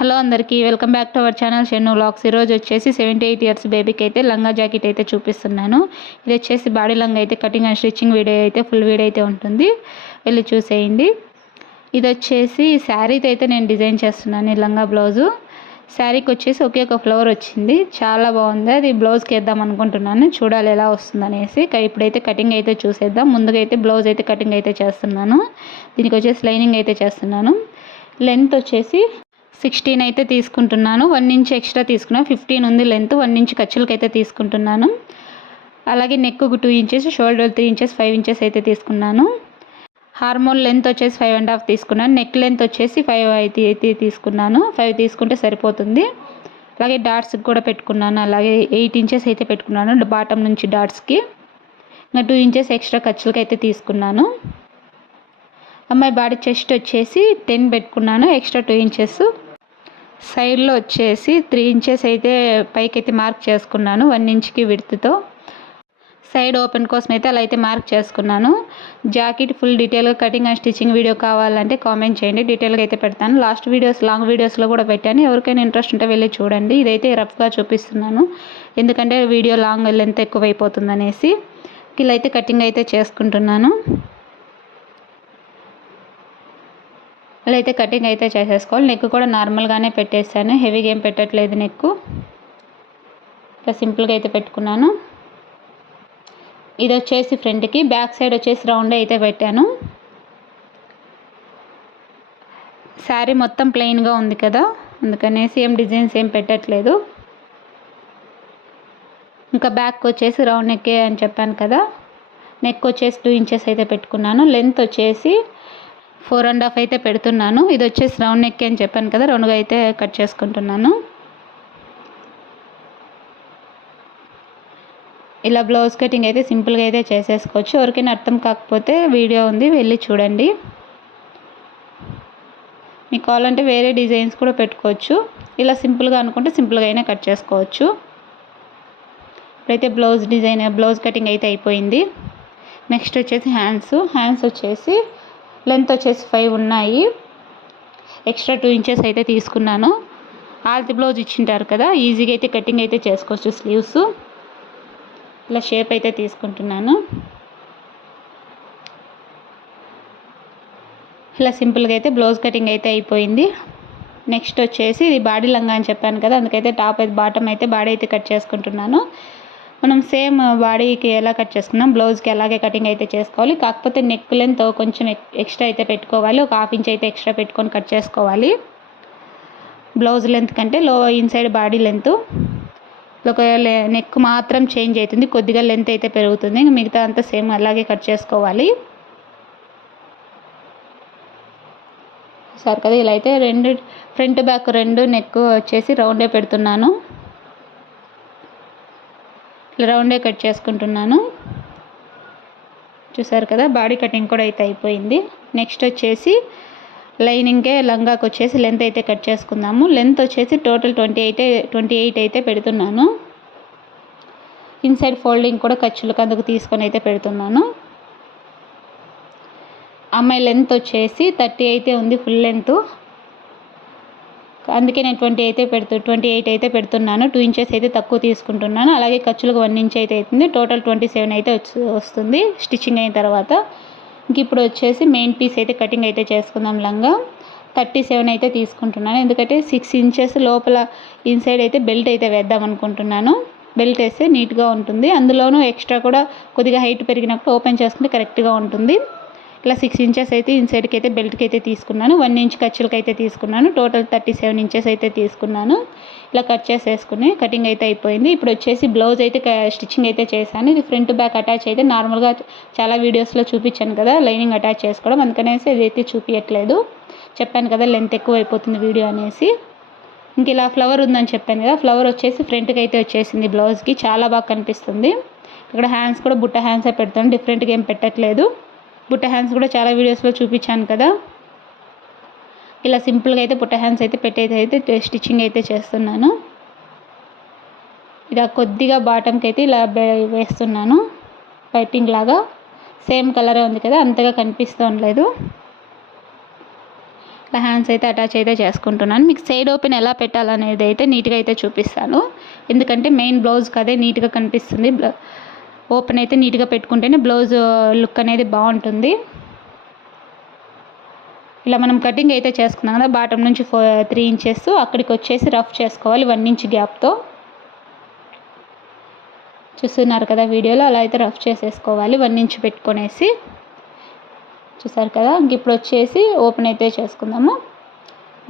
Hello అందరికీ welcome back to our channel Shannu vlogs. ఈరోజు వచ్చేసి 78 ఇయర్స్ బేబీకి అయితే లంగా జాకెట్ అయితే చూపిస్తున్నాను. ఇది వచ్చేసి బాడీ లంగా అయితే కటింగ్ అండ్ స్టిచ్చింగ్ వీడియో అయితే ఫుల్ వీడియో అయితే ఉంటుంది, వెళ్ళి చూసేయండి. ఇది వచ్చేసి శారీతో అయితే నేను డిజైన్ చేస్తున్నాను. ఈ లంగా బ్లౌజు శారీకి వచ్చేసి ఒకే ఒక ఫ్లవర్ వచ్చింది, చాలా బాగుంది. అది బ్లౌజ్కి వేద్దాం అనుకుంటున్నాను, చూడాలి ఎలా వస్తుంది అనేసి. ఇప్పుడైతే కటింగ్ అయితే చూసేద్దాం. ముందుగా అయితే బ్లౌజ్ అయితే కటింగ్ అయితే చేస్తున్నాను. దీనికి వచ్చేసి లైనింగ్ అయితే చేస్తున్నాను. లెంత్ వచ్చేసి 16 అయితే తీసుకుంటున్నాను. 1 ఇంచ్ ఎక్స్ట్రా తీసుకున్నాను. 15 ఉంది లెంత్. 1 ఇంచ్ ఖర్చులకి అయితే తీసుకుంటున్నాను. అలాగే neck 2 inches, shoulder 3 inches, 5 inches అయితే తీసుకున్నాను. హార్మోన్ లెంత్ వచ్చేసి 5.5 తీసుకున్నాను. నెక్ లెంత్ వచ్చేసి 5 అయితే తీసుకున్నాను. 5 తీసుకుంటే సరిపోతుంది. అలాగే డాట్స్కి కూడా పెట్టుకున్నాను. అలాగే 8 ఇంచెస్ అయితే పెట్టుకున్నాను బాటమ్ నుంచి డాట్స్కి. ఇంకా 2 ఇంచెస్ ఎక్స్ట్రా ఖర్చులకి అయితే తీసుకున్నాను. అమ్మాయి బాడీ చెస్ట్ వచ్చేసి 10 పెట్టుకున్నాను, ఎక్స్ట్రా 2 ఇంచెస్. సైడ్లో వచ్చేసి 3 ఇంచెస్ అయితే పైకి అయితే మార్క్ చేసుకున్నాను, 1 ఇంచ్కి విడ్త్తో. సైడ్ ఓపెన్ కోసం అయితే అలా అయితే మార్క్ చేసుకున్నాను. జాకెట్ ఫుల్ డీటెయిల్గా కటింగ్ అండ్ స్టిచ్చింగ్ వీడియో కావాలంటే కామెంట్ చేయండి, డీటెయిల్గా అయితే పెడతాను. లాంగ్ వీడియోస్లో కూడా పెట్టాను, ఎవరికైనా ఇంట్రెస్ట్ ఉంటే వెళ్ళి చూడండి. ఇదైతే రఫ్గా చూపిస్తున్నాను, ఎందుకంటే వీడియో లాంగ్ లెంత్ ఎక్కువైపోతుంది అనేసి. ఇలా అయితే కటింగ్ అయితే చేసుకుంటున్నాను. అలా అయితే కటింగ్ అయితే చేసేసుకోవాలి. నెక్ కూడా నార్మల్గానే పెట్టేసాను, హెవీగా ఏం పెట్టట్లేదు. నెక్ ఇలా సింపుల్గా అయితే పెట్టుకున్నాను. ఇది వచ్చేసి ఫ్రంట్కి, బ్యాక్ సైడ్ వచ్చేసి రౌండ్ అయితే పెట్టాను. శారీ మొత్తం ప్లెయిన్గా ఉంది కదా, అందుకనేసి ఏం డిజైన్స్ ఏం పెట్టట్లేదు. ఇంకా బ్యాక్ వచ్చేసి రౌండ్ నెక్కే అని చెప్పాను కదా. నెక్ వచ్చేసి 2 ఇంచెస్ అయితే పెట్టుకున్నాను. లెంత్ వచ్చేసి 4.5 అయితే పెడుతున్నాను. ఇది వచ్చేసి రౌండ్ నెక్ అని చెప్పాను కదా, రౌండ్గా అయితే కట్ చేసుకుంటున్నాను. ఇలా బ్లౌజ్ కటింగ్ అయితే సింపుల్గా అయితే చేసేసుకోవచ్చు. ఎవరికైనా అర్థం కాకపోతే వీడియో ఉంది, వెళ్ళి చూడండి. మీకు కావాలంటే వేరే డిజైన్స్ కూడా పెట్టుకోవచ్చు. ఇలా సింపుల్గా అనుకుంటే సింపుల్గా అయినా కట్ చేసుకోవచ్చు. ఇప్పుడైతే బ్లౌజ్ కటింగ్ అయితే అయిపోయింది. నెక్స్ట్ వచ్చేసి హ్యాండ్స్ వచ్చేసి లెంత్ వచ్చేసి 5 ఉన్నాయి, ఎక్స్ట్రా 2 ఇంచెస్ అయితే తీసుకున్నాను. ఆల్తి బ్లౌజ్ ఇచ్చింటారు కదా, ఈజీగా అయితే కటింగ్ అయితే చేసుకోవచ్చు. స్లీవ్స్ ఇలా షేప్ అయితే తీసుకుంటున్నాను. ఇలా సింపుల్గా అయితే బ్లౌజ్ కటింగ్ అయితే అయిపోయింది. నెక్స్ట్ వచ్చేసి ఇది బాడీ లంగా అని చెప్పాను కదా, అందుకైతే బాటమ్ అయితే బాడీ అయితే కట్ చేసుకుంటున్నాను. మనం సేమ్ బాడీకి ఎలా కట్ చేసుకున్నాం బ్లౌజ్కి అలాగే కటింగ్ అయితే చేసుకోవాలి. కాకపోతే నెక్ లెంత్ కొంచెం ఎక్స్ట్రా అయితే పెట్టుకోవాలి, ఒక 1/2 ఇంచ్ అయితే ఎక్స్ట్రా పెట్టుకొని కట్ చేసుకోవాలి. బ్లౌజ్ లెంత్ కంటే ఇన్సైడ్ బాడీ లెంత్. ఒకవేళ నెక్ మాత్రం చేంజ్ అవుతుంది, కొద్దిగా లెంత్ అయితే పెరుగుతుంది. మిగతా అంతా సేమ్ అలాగే కట్ చేసుకోవాలి. సరే కదా, ఇలా అయితే ఫ్రంట్ బ్యాక్ 2 నెక్ వచ్చేసి రౌండే పెడుతున్నాను. రౌండే కట్ చేసుకుంటున్నాను. చూసారు కదా, బాడీ కటింగ్ కూడా అయితే అయిపోయింది. నెక్స్ట్ వచ్చేసి లైనింగ్కే లంగాకి వచ్చేసి లెంత్ అయితే కట్ చేసుకుందాము. లెంత్ వచ్చేసి టోటల్ 28 అయితే పెడుతున్నాను. ఇన్సైడ్ ఫోల్డింగ్ కూడా ఖర్చులకు అందుకు తీసుకొని అయితే పెడుతున్నాను. అమ్మాయి లెంత్ వచ్చేసి 30 అయితే ఉంది ఫుల్ లెంత్, అందుకే నేను 28 అయితే పెడుతున్నాను. 2 ఇంచెస్ అయితే తక్కువ తీసుకుంటున్నాను. అలాగే ఖర్చులకు 1 ఇంచ్ అయితే అవుతుంది. టోటల్ 27 అయితే వస్తుంది స్టిచ్చింగ్ అయిన తర్వాత. ఇంక ఇప్పుడు వచ్చేసి మెయిన్ పీస్ అయితే కటింగ్ అయితే చేసుకుందాం. లంగా 37 అయితే తీసుకుంటున్నాను, ఎందుకంటే 6 ఇంచెస్ లోపల ఇన్సైడ్ అయితే బెల్ట్ అయితే వేద్దాం అనుకుంటున్నాను. బెల్ట్ వేస్తే నీట్గా ఉంటుంది. అందులోనూ ఎక్స్ట్రా కూడా కొద్దిగా హైట్ పెరిగినప్పుడు ఓపెన్ చేసుకుంటే కరెక్ట్గా ఉంటుంది. ఇలా 6 ఇంచెస్ అయితే ఇన్సైడ్కి అయితే బెల్ట్కి అయితే తీసుకున్నాను. 1 ఇంచ్ ఖర్చులకి అయితే తీసుకున్నాను. టోటల్ 37 ఇంచెస్ అయితే తీసుకున్నాను. ఇలా కట్ చేసేసుకుని కటింగ్ అయితే అయిపోయింది. ఇప్పుడు వచ్చేసి బ్లౌజ్ అయితే స్టిచ్చింగ్ అయితే చేశాను. ఇది ఫ్రంట్ బ్యాక్ అటాచ్ అయితే నార్మల్గా చాలా వీడియోస్లో చూపించాను కదా, లైనింగ్ అటాచ్ చేసుకోవడం, అందుకనేసి ఇదైతే చూపించట్లేదు. చెప్పాను కదా లెంత్ ఎక్కువ అయిపోతుంది వీడియో అనేసి. ఇంక ఇలా ఫ్లవర్ ఉందని చెప్పాను కదా, ఫ్లవర్ వచ్చేసి ఫ్రంట్కి అయితే వచ్చేసింది. బ్లౌజ్కి చాలా బాగా కనిపిస్తుంది. ఇక్కడ హ్యాండ్స్ కూడా బుట్ట హ్యాండ్సే పెడతాను, డిఫరెంట్గా ఏం పెట్టట్లేదు. బుట్ట హ్యాండ్స్ కూడా చాలా వీడియోస్లో చూపించాను కదా. ఇలా సింపుల్గా అయితే బుట్ట హ్యాండ్స్ అయితే అయితే స్టిచ్చింగ్ అయితే చేస్తున్నాను. ఇలా కొద్దిగా బాటమ్కి అయితే ఇలా వేస్తున్నాను, పైపింగ్ లాగా. సేమ్ కలరే ఉంది కదా, అంతగా కనిపిస్తూ లేదు. ఇలా హ్యాండ్స్ అయితే అటాచ్ అయితే చేసుకుంటున్నాను. మీకు సైడ్ ఓపెన్ ఎలా పెట్టాలనేది అయితే నీట్గా అయితే చూపిస్తాను. ఎందుకంటే మెయిన్ బ్లౌజ్కి అదే నీట్గా కనిపిస్తుంది. ఓపెన్ అయితే నీట్గా పెట్టుకుంటేనే బ్లౌజ్ లుక్ అనేది బాగుంటుంది. ఇలా మనం కటింగ్ అయితే చేసుకున్నాం కదా, బాటమ్ నుంచి 3 ఇంచెస్ అక్కడికి వచ్చేసి రఫ్ చేసుకోవాలి 1 ఇంచ్ గ్యాప్తో. చూస్తున్నారు కదా వీడియోలో, అలా అయితే రఫ్ చేసేసుకోవాలి 1 ఇంచ్ పెట్టుకొనేసి. చూసారు కదా, ఇంక ఇప్పుడు వచ్చేసి ఓపెన్ అయితే చేసుకుందాము.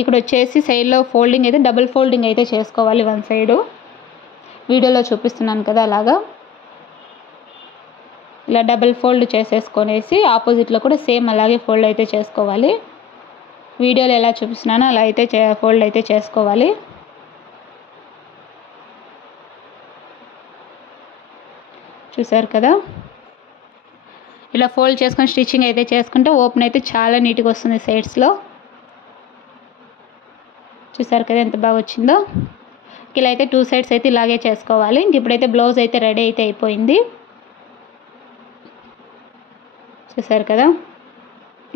ఇక్కడ వచ్చేసి సైడ్లో ఫోల్డింగ్ అయితే డబుల్ ఫోల్డింగ్ అయితే చేసుకోవాలి 1 సైడు. వీడియోలో చూపిస్తున్నాను కదా అలాగా. ఇలా డబుల్ ఫోల్డ్ చేసేసుకొనేసి ఆపోజిట్లో కూడా సేమ్ అలాగే ఫోల్డ్ అయితే చేసుకోవాలి. వీడియోలో ఎలా చూపిస్తున్నానో అలా అయితే ఫోల్డ్ అయితే చేసుకోవాలి. చూసారు కదా, ఇలా ఫోల్డ్ చేసుకొని స్టిచ్చింగ్ అయితే చేసుకుంటే ఓపెన్ అయితే చాలా నీట్గా వస్తుంది సైడ్స్లో. చూసారు కదా ఎంత బాగా వచ్చిందో. ఇలా అయితే 2 సైడ్స్ అయితే ఇలాగే చేసుకోవాలి. ఇంక ఇప్పుడైతే బ్లౌజ్ అయితే రెడీ అయితే అయిపోయింది. చూసారు కదా,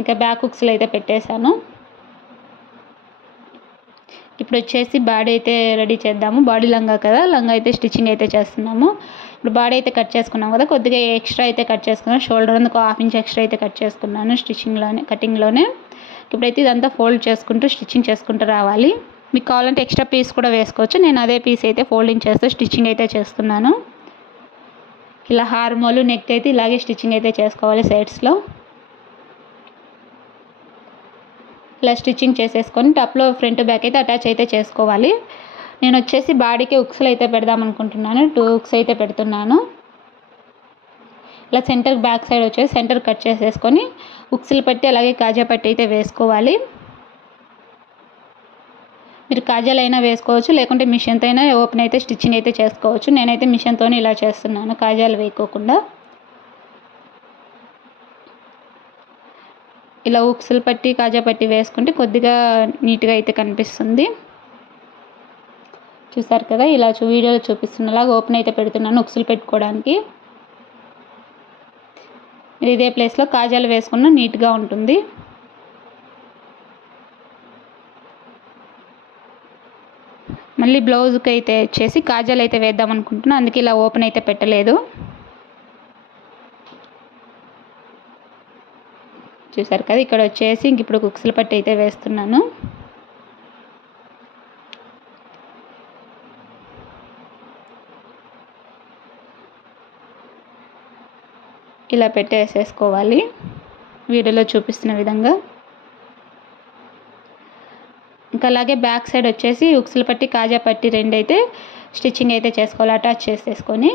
ఇంకా బ్యాక్ హుక్స్లో అయితే పెట్టేశాను. ఇప్పుడు వచ్చేసి బాడీ అయితే రెడీ చేద్దాము. బాడీ లంగా కదా, లంగా అయితే స్టిచ్చింగ్ అయితే చేస్తున్నాము. ఇప్పుడు బాడీ అయితే కట్ చేసుకున్నాం కదా, కొద్దిగా ఎక్స్ట్రా అయితే కట్ చేసుకున్నాను. షోల్డర్ అందుకు 1/2 ఇంచ్ ఎక్స్ట్రా అయితే కట్ చేసుకున్నాను కటింగ్లోనే. ఇప్పుడైతే ఇదంతా ఫోల్డ్ చేసుకుంటూ స్టిచ్చింగ్ చేసుకుంటూ రావాలి. మీకు కావాలంటే ఎక్స్ట్రా పీస్ కూడా వేసుకోవచ్చు. నేను అదే పీస్ అయితే ఫోల్డింగ్ చేస్తూ స్టిచ్చింగ్ అయితే చేస్తున్నాను. ఇలా హార్మోలు నెక్ అయితే ఇలాగే స్టిచ్చింగ్ అయితే చేసుకోవాలి సైడ్స్లో. ఇలా స్టిచ్చింగ్ చేసేసుకొని టాప్లో ఫ్రంట్ బ్యాక్ అయితే అటాచ్ అయితే చేసుకోవాలి. నేను వచ్చేసి బాడీకి హుక్స్లు అయితే పెడదాం అనుకుంటున్నాను. 2 హుక్స్ అయితే పెడుతున్నాను. ఇలా సెంటర్ బ్యాక్ సైడ్ వచ్చేసి సెంటర్ కట్ చేసేసుకొని హుక్స్లు పెట్టి అలాగే కాజా పట్టి అయితే వేసుకోవాలి. మీరు కాజాలు అయినా వేసుకోవచ్చు, లేకుంటే మిషన్తో అయినా ఓపెన్ అయితే స్టిచ్చింగ్ అయితే చేసుకోవచ్చు. నేనైతే మిషన్తోనే ఇలా చేస్తున్నాను, కాజాలు వేయకోకుండా. ఇలా హుక్స్లు పట్టి కాజా పట్టి వేసుకుంటే కొద్దిగా నీట్గా అయితే కనిపిస్తుంది. చూసారు కదా, ఇలా వీడియోలో చూపిస్తున్నలాగా ఓపెన్ అయితే పెడుతున్నాను హుక్స్లు పెట్టుకోవడానికి. మీరు ఇదే ప్లేస్లో కాజాలు వేసుకున్న నీట్గా ఉంటుంది. మళ్ళీ బ్లౌజ్కి అయితే వచ్చేసి కాజాలు అయితే వేద్దాం అనుకుంటున్నాను, అందుకే ఇలా ఓపెన్ అయితే పెట్టలేదు. చూసారు కదా, ఇక్కడ వచ్చేసి ఇంక ఇప్పుడు హుక్స్లు పట్టి అయితే వేస్తున్నాను. ఇలా పెట్టేసేసుకోవాలి వీడియోలో చూపిస్తున్న విధంగా. ఇంకా అలాగే బ్యాక్ సైడ్ వచ్చేసి హుక్స్లు పట్టి కాజా పట్టి 2 అయితే స్టిచ్చింగ్ అయితే చేసుకోవాలి అటాచ్ చేసేసుకొని.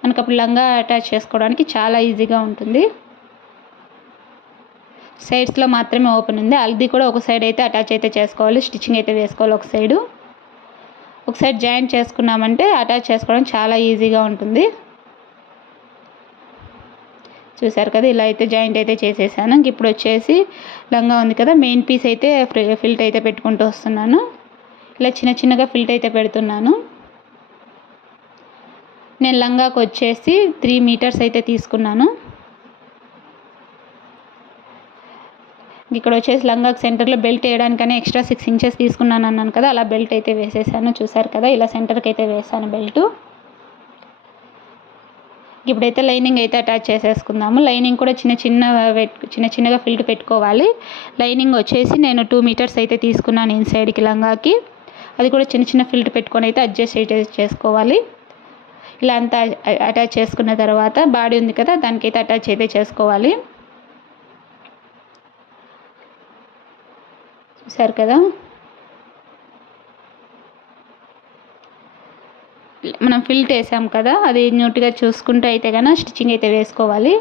మనకు అప్పుడు లంగా అటాచ్ చేసుకోవడానికి చాలా ఈజీగా ఉంటుంది. సైడ్స్లో మాత్రమే ఓపెన్ ఉంది, అది కూడా ఒక సైడ్ అయితే అటాచ్ అయితే చేసుకోవాలి, స్టిచ్చింగ్ అయితే వేసుకోవాలి. ఒక సైడ్ జాయింట్ చేసుకున్నామంటే అటాచ్ చేసుకోవడం చాలా ఈజీగా ఉంటుంది. చూసారు కదా, ఇలా అయితే జాయింట్ అయితే చేసేసాను. ఇంక ఇప్పుడు వచ్చేసి లంగా ఉంది కదా, మెయిన్ పీస్ అయితే ఫిల్ట్ అయితే పెట్టుకుంటూ వస్తున్నాను. ఇలా చిన్నగా ఫిల్ట్ అయితే పెడుతున్నాను. నేను లంగాకు వచ్చేసి 3 మీటర్స్ అయితే తీసుకున్నాను. ఇక్కడ వచ్చేసి లంగాకు సెంటర్లో బెల్ట్ వేయడానికనే ఎక్స్ట్రా 6 ఇంచెస్ తీసుకున్నాను అన్నాను కదా, అలా బెల్ట్ అయితే వేసేసాను. చూసారు కదా, ఇలా సెంటర్కి అయితే వేసాను బెల్ట్. ఇప్పుడైతే లైనింగ్ అయితే అటాచ్ చేసేసుకుందాము. లైనింగ్ కూడా చిన్నగా ఫిల్ట్ పెట్టుకోవాలి. లైనింగ్ వచ్చేసి నేను 2 మీటర్స్ అయితే తీసుకున్నాను ఇన్సైడ్కి లంగాకి. అది కూడా చిన్న ఫిల్ట్ పెట్టుకొని అయితే అడ్జస్ట్ అయితే చేసుకోవాలి. ఇలా అంతా అటాచ్ చేసుకున్న తర్వాత బాడీ ఉంది కదా, దానికైతే అటాచ్ అయితే చేసుకోవాలి. చూసారు కదా, మనం ఫిల్ట్ వేసాం కదా, అది నీట్గా చూసుకుంటూ అయితే కన్నా స్టిచ్చింగ్ అయితే వేసుకోవాలి.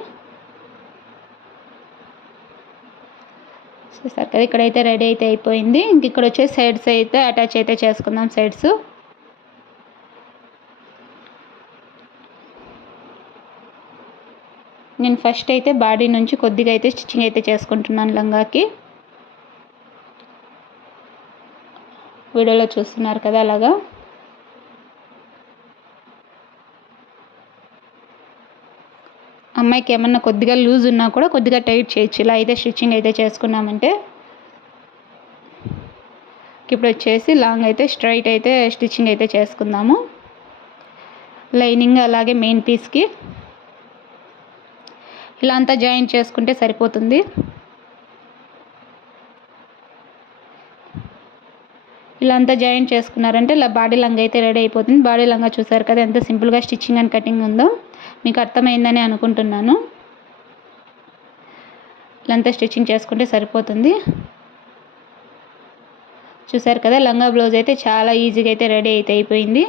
చూసారు కదా, ఇక్కడైతే రెడీ అయితే అయిపోయింది. ఇంక ఇక్కడ వచ్చేసి సైడ్స్ అయితే అటాచ్ అయితే చేసుకుందాం. సైడ్స్ నేను ఫస్ట్ అయితే బాడీ నుంచి కొద్దిగా అయితే స్టిచ్చింగ్ అయితే చేసుకుంటున్నాను లంగాకి. వీడియోలో చూస్తున్నారు కదా, అలాగా. అమ్మాయికి ఏమన్నా కొద్దిగా లూజ్ ఉన్నా కూడా కొద్దిగా టైట్ చేయొచ్చు. ఇలా అయితే స్టిచ్చింగ్ అయితే చేసుకున్నామంటే ఇప్పుడు వచ్చేసి లాంగ్ అయితే స్ట్రైట్ అయితే స్టిచ్చింగ్ అయితే చేసుకుందాము. లైనింగ్ అలాగే మెయిన్ పీస్కి ఇలా అంతా జాయిన్ చేసుకుంటే సరిపోతుంది. ఇలా అంతా జాయిన్ చేసుకున్నారంటే ఇలా బాడీ లంగా అయితే రెడీ అయిపోతుంది. బాడీ లంగా చూసారు కదా ఎంత సింపుల్గా స్టిచ్చింగ్ అండ్ కటింగ్ ఉందో. మీకు అర్థమైందని అనుకుంటున్నాను. ఇలా అంతా స్టిచ్చింగ్ చేసుకుంటే సరిపోతుంది. చూసారు కదా లంగా బ్లౌజ్ అయితే చాలా ఈజీగా అయితే రెడీ అయితే అయిపోయింది.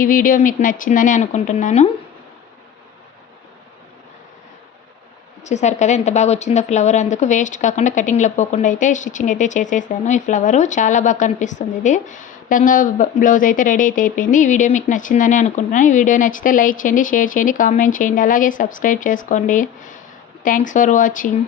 ఈ వీడియో మీకు నచ్చిందని అనుకుంటున్నాను. చూసారు కదా ఎంత బాగా వచ్చిందో ఫ్లవర్. అందుకు వేస్ట్ కాకుండా కటింగ్లో పోకుండా అయితే స్టిచ్చింగ్ అయితే చేసేసాను. ఈ ఫ్లవరు చాలా బాగా కనిపిస్తుంది. ఇది లంగా బ్లౌజ్ అయితే రెడీ అయితే అయిపోయింది. ఈ వీడియో మీకు నచ్చిందని అనుకుంటున్నాను. ఈ వీడియో నచ్చితే లైక్ చేయండి, షేర్ చేయండి, కామెంట్ చేయండి, అలాగే సబ్స్క్రైబ్ చేసుకోండి. Thanks for watching.